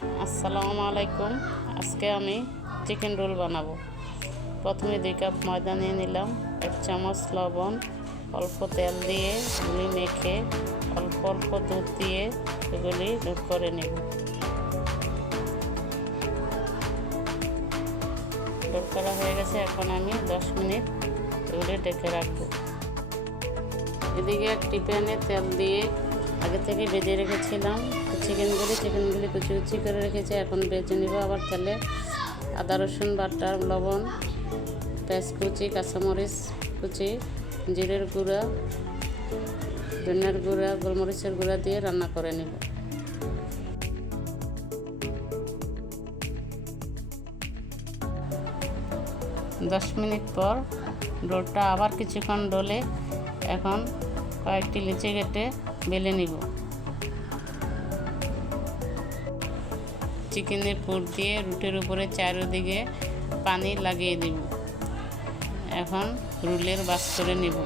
আসসালামু আলাইকুম। আজকে আমি চিকেন রোল বানাবো। প্রথমে 2 কাপ ময়দা নিয়ে নিলাম, 1 চামচ লবণ, অল্প তেল দিয়ে এগুলি মেখে অল্প অল্প দুধ দিয়ে এগুলি ডুব করে নেব। ডুব করা হয়ে গেছে, এখন আমি 10 মিনিট এগুলি ঢেকে রাখবো। এদিকে একটি প্যানে তেল দিয়ে আগে থেকে ভেজে রেখেছিলাম চিকেনগুলি কুচি কুচি করে রেখেছি, এখন ভেজে নিব। আবার তেলে আদা রসুন বাটা, লবণ, পেঁয়াজ কুচি, কাঁচামরিচ কুচি, জিরের গুঁড়া, ধনিয়ার গুঁড়া, গোলমরিচের গুঁড়া দিয়ে রান্না করে নেব। দশ মিনিট পর ডোটা আবার কিছুক্ষণ ডলে এখন কয়েকটি লিচি কেটে বেলে নিব। চিকেনের পুর দিয়ে রুটির উপরে চারিদিকে পানি লাগিয়ে দিব। এখন রোলের বাস করে নিব।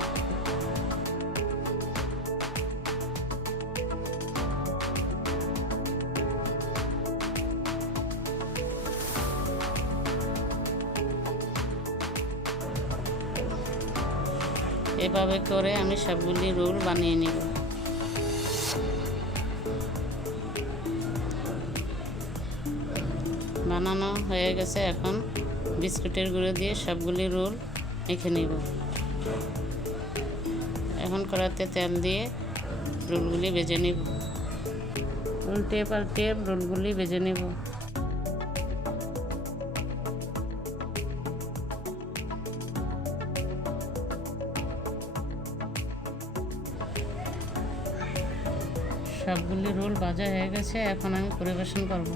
এভাবে করে আমি সবগুলি রোল বানিয়ে নিব। বানানো হয়ে গেছে, এখন বিস্কুটের গুঁড়ো দিয়ে সবগুলি রোল মেখে নিব। এখন কড়াইতে তেল দিয়ে রোলগুলি ভেজে নিব। উল্টে পাল্টে রোলগুলি ভেজে নিব। সবগুলি রোল ভাজা হয়ে গেছে, এখন আমি পরিবেশন করব।